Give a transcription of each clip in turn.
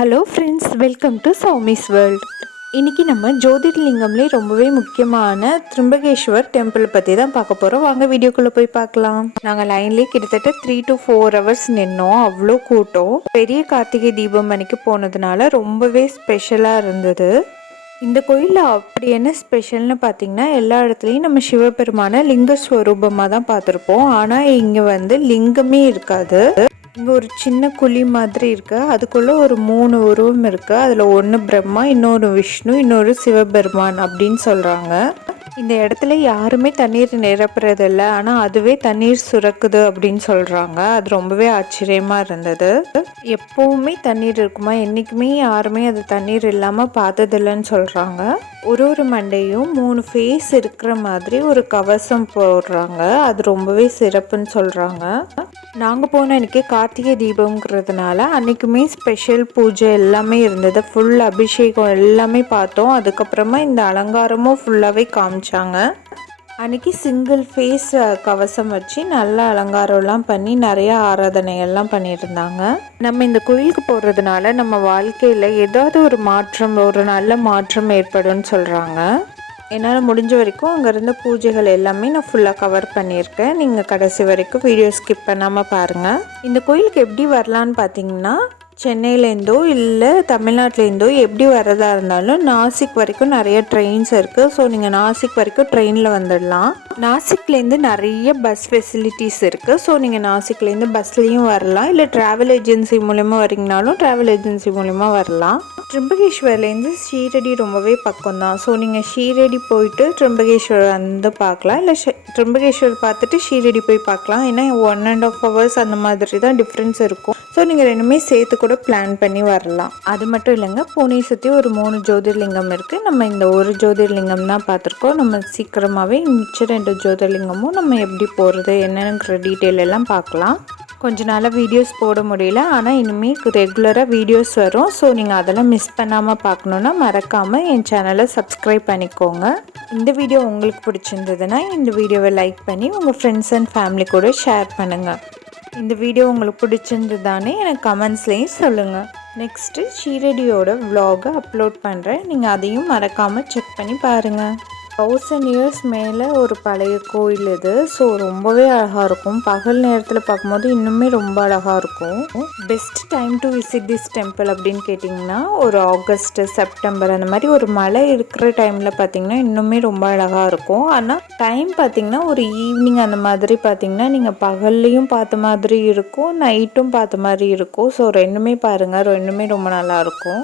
Hello friends, welcome to Soumi's world. இன்றைக்கி நம்ம ஜோதிர்லிங்கம்லேயே ரொம்பவே முக்கியமான திரும்பகேஸ்வர் டெம்பிள் பற்றி தான் பார்க்க போகிறோம். வாங்க வீடியோக்குள்ளே போய் பார்க்கலாம். நாங்கள் லைன்லேயே கிட்டத்தட்ட 3 to 4 hours நின்னோம். அவ்வளோ கூட்டம். பெரிய கார்த்திகை தீபம் அன்னைக்கு போனதுனால ரொம்பவே ஸ்பெஷலாக இருந்தது. இந்த கோயிலில் அப்படி என்ன ஸ்பெஷல்னு பார்த்தீங்கன்னா, எல்லா இடத்துலையும் நம்ம சிவபெருமான லிங்க ஸ்வரூபமாக தான் பார்த்துருப்போம். ஆனால் இங்கே லிங்கமே இருக்காது. இங்கே ஒரு சின்ன குழி மாதிரி இருக்குது. அதுக்குள்ளே ஒரு 3 உருவம் இருக்குது. அதில் ஒன்று பிரம்மா, இன்னொரு விஷ்ணு, இன்னொரு சிவபெருமான் அப்படின்னு சொல்கிறாங்க. இந்த இடத்துல யாருமே தண்ணீர் நிரப்புறதில்லை, ஆனால் அதுவே தண்ணீர் சுரக்குது அப்படின்னு சொல்கிறாங்க. அது ரொம்பவே ஆச்சரியமாக இருந்தது. எப்போவுமே தண்ணீர் இருக்குமா? என்றைக்குமே யாருமே அது தண்ணீர் இல்லாமல் பார்த்ததில்லைன்னு சொல்கிறாங்க. ஒரு மண்டையும் 3 ஃபேஸ் இருக்கிற மாதிரி ஒரு கவசம் போடுறாங்க. அது ரொம்பவே சிறப்புன்னு சொல்கிறாங்க. நாங்கள் போன அன்றைக்கி கார்த்திகை தீபம்ங்கிறதுனால அன்றைக்குமே ஸ்பெஷல் பூஜை எல்லாமே இருந்தது. ஃபுல் அபிஷேகம் எல்லாமே பார்த்தோம். அதுக்கப்புறமா இந்த அலங்காரமும் ஃபுல்லாகவே காமிச்சாங்க. அன்றைக்கி சிங்கிள் ஃபேஸ் கவசம் வச்சு நல்ல அலங்காரம்லாம் பண்ணி நிறையா ஆராதனைகள்லாம் பண்ணியிருந்தாங்க. நம்ம இந்த கோயிலுக்கு போகிறதுனால நம்ம வாழ்க்கையில் ஏதாவது ஒரு மாற்றம், ஒரு நல்ல மாற்றம் ஏற்படும்னு சொல்கிறாங்க. என்னால் முடிஞ்ச வரைக்கும் அங்கே இருந்த பூஜைகள் எல்லாமே நான் ஃபுல்லாக கவர் பண்ணியிருக்கேன். நீங்கள் கடைசி வரைக்கும் வீடியோ ஸ்கிப் பண்ணாமல் பாருங்கள். இந்த கோயிலுக்கு எப்படி வரலான்னு பார்த்தீங்கன்னா, சென்னையிலேருந்தோ இல்லை தமிழ்நாட்டிலேருந்தோ எப்படி வரதா இருந்தாலும் நாசிக் வரைக்கும் நிறைய ட்ரெயின்ஸ் இருக்குது. ஸோ நீங்கள் நாசிக் வரைக்கும் ட்ரெயினில் வந்துடலாம். நாசிக்லேருந்து நிறைய பஸ் ஃபெசிலிட்டிஸ் இருக்குது. ஸோ நீங்கள் நாசிக்லேருந்து பஸ்லேயும் வரலாம், இல்லை ட்ராவல் ஏஜென்சி மூலிமா வரீங்கனாலும் ட்ராவல் ஏஜென்சி மூலிமா வரலாம். திரும்பகேஸ்வர்லேருந்து ஷீரடி ரொம்பவே பக்கம் தான். ஸோ நீங்கள் ஷீரடி போயிட்டு திரும்பகேஸ்வர் வந்து பார்க்கலாம், இல்லை திரும்பகேஸ்வர் பார்த்துட்டு ஷீரடி போய் பார்க்கலாம். ஏன்னா 1.5 hours அந்த மாதிரி தான் டிஃப்ரென்ஸ் இருக்கும். ஸோ நீங்கள் ரெண்டுமே சேர்த்து கூட பிளான் பண்ணி வரலாம். அது மட்டும் இல்லைங்க, பூனையை சுற்றி ஒரு 3 ஜோதிர்லிங்கம் இருக்குது. நம்ம இந்த ஒரு ஜோதிர்லிங்கம் தான் பார்த்துருக்கோம். நம்ம சீக்கிரமாகவே மிச்ச 2 ஜோதிர்லிங்கமும் நம்ம எப்படி போகிறது என்னங்கிற டீட்டெயில் எல்லாம் பார்க்கலாம். கொஞ்ச நாளாக வீடியோஸ் போட முடியல, ஆனால் இனிமேல் ரெகுலராக வீடியோஸ் வரும். ஸோ நீங்கள் அதெல்லாம் மிஸ் பண்ணாமல் பார்க்கணுன்னா மறக்காமல் என் சேனலை சப்ஸ்கிரைப் பண்ணிக்கோங்க. இந்த வீடியோ உங்களுக்கு பிடிச்சிருந்ததுன்னா இந்த வீடியோவை லைக் பண்ணி உங்கள் ஃப்ரெண்ட்ஸ் அண்ட் ஃபேமிலி கூட ஷேர் பண்ணுங்கள். இந்த வீடியோ உங்களுக்கு பிடிச்சிருந்ததானே எனக்கு கமெண்ட்ஸ்லேயும் சொல்லுங்கள். நெக்ஸ்ட்டு ஷீரடியோட vlog அப்லோட் பண்ணுறேன். நீங்கள் அதையும் மறக்காமல் செக் பண்ணி பாருங்கள். 1000 years மேலே ஒரு பழைய கோயில் இது. ஸோ ரொம்பவே அழகாக இருக்கும். பகல் நேரத்தில் பார்க்கும்போது இன்னுமே ரொம்ப அழகாக இருக்கும். Best time to visit this temple அப்படின்னு கேட்டிங்கன்னா, ஒரு ஆகஸ்ட், செப்டம்பர் அந்த மாதிரி ஒரு மழை இருக்கிற டைமில் பார்த்திங்கன்னா இன்னுமே ரொம்ப அழகாக இருக்கும். ஆனால் டைம் பார்த்திங்கன்னா ஒரு ஈவினிங் அந்த மாதிரி பார்த்திங்கன்னா நீங்கள் பகல்லையும் பார்த்த மாதிரி இருக்கும், நைட்டும் பார்த்த மாதிரி இருக்கும். ஸோ ரெண்டுமே பாருங்கள், ரெண்டுமே ரொம்ப நல்லாயிருக்கும்.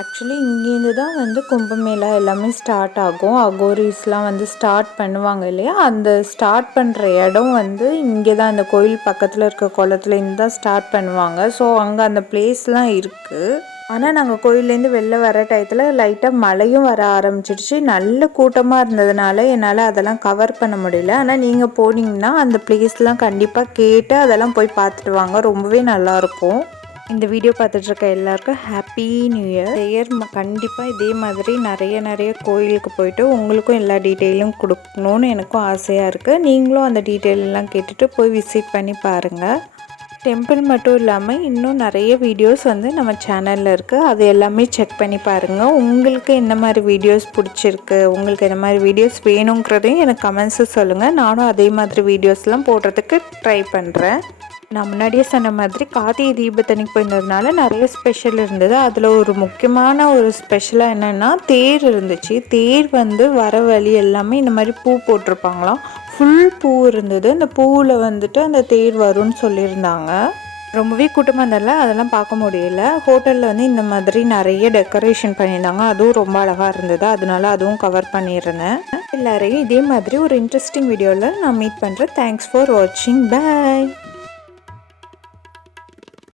ஆக்சுவலி இங்கேருந்து தான் கும்பமேளா எல்லாமே ஸ்டார்ட் ஆகும். அகோரிஸ்லாம் ஸ்டார்ட் பண்ணுவாங்க இல்லையா, அந்த ஸ்டார்ட் பண்ணுற இடம் இங்கே தான், அந்த கோயில் பக்கத்தில் இருக்க குளத்துலேருந்து தான் ஸ்டார்ட் பண்ணுவாங்க. ஸோ அங்கே அந்த பிளேஸ்லாம் இருக்குது. ஆனால் நாங்கள் கோயிலேருந்து வெளில வர டயத்தில் லைட்டாக மழையும் வர ஆரம்பிச்சிடுச்சு. நல்ல கூட்டமாக இருந்ததுனால என்னால் அதெல்லாம் கவர் பண்ண முடியல. ஆனால் நீங்கள் போனீங்கன்னா அந்த பிளேஸ்லாம் கண்டிப்பாக கேட்டு அதெல்லாம் போய் பார்த்துட்டு வாங்க, ரொம்பவே நல்லாயிருக்கும். இந்த வீடியோ பார்த்துட்ருக்க எல்லாருக்கும் ஹாப்பி நியூ இயர். கண்டிப்பாக இதே மாதிரி நிறைய கோயிலுக்கு போயிட்டு உங்களுக்கும் எல்லா டீட்டெயிலும் கொடுக்கணுன்னு எனக்கும் ஆசையாக இருக்குது. நீங்களும் அந்த டீட்டெயிலெல்லாம் கேட்டுட்டு போய் விசிட் பண்ணி பாருங்கள். டெம்பிள் மட்டும் இல்லாமல் இன்னும் நிறைய வீடியோஸ் நம்ம சேனலில் இருக்குது. அது எல்லாமே செக் பண்ணி பாருங்கள். உங்களுக்கு என்ன மாதிரி வீடியோஸ் பிடிச்சிருக்கு, உங்களுக்கு என்ன மாதிரி வீடியோஸ் வேணுங்கிறதையும் எனக்கு கமெண்ட்ஸு சொல்லுங்கள். நானும் அதே மாதிரி வீடியோஸ்லாம் போடுறதுக்கு ட்ரை பண்ணுறேன். நான் முன்னாடியே சொன்ன மாதிரி கார்த்திகை தீபத்தன்னைக்கு போயிருந்ததுனால நிறைய ஸ்பெஷல் இருந்தது. அதில் ஒரு முக்கியமான ஒரு ஸ்பெஷலாக என்னென்னா, தேர் இருந்துச்சு. தேர் வர வழி எல்லாமே இந்த மாதிரி பூ போட்டிருப்பாங்களாம். ஃபுல் பூ இருந்தது. அந்த பூவில் அந்த தேர் வரும்னு சொல்லியிருந்தாங்க. ரொம்பவே கூட்டமாக இருந்ததில்ல, அதெல்லாம் பார்க்க முடியல. ஹோட்டலில் இந்த மாதிரி நிறைய டெக்கரேஷன் பண்ணியிருந்தாங்க. அதுவும் ரொம்ப அழகாக இருந்தது. அதனால அதுவும் கவர் பண்ணியிருந்தேன். எல்லாரையும் இதே மாதிரி ஒரு இன்ட்ரெஸ்டிங் வீடியோவில் நான் மீட் பண்ணுறேன். தேங்க்ஸ் ஃபார் வாட்சிங். பாய்.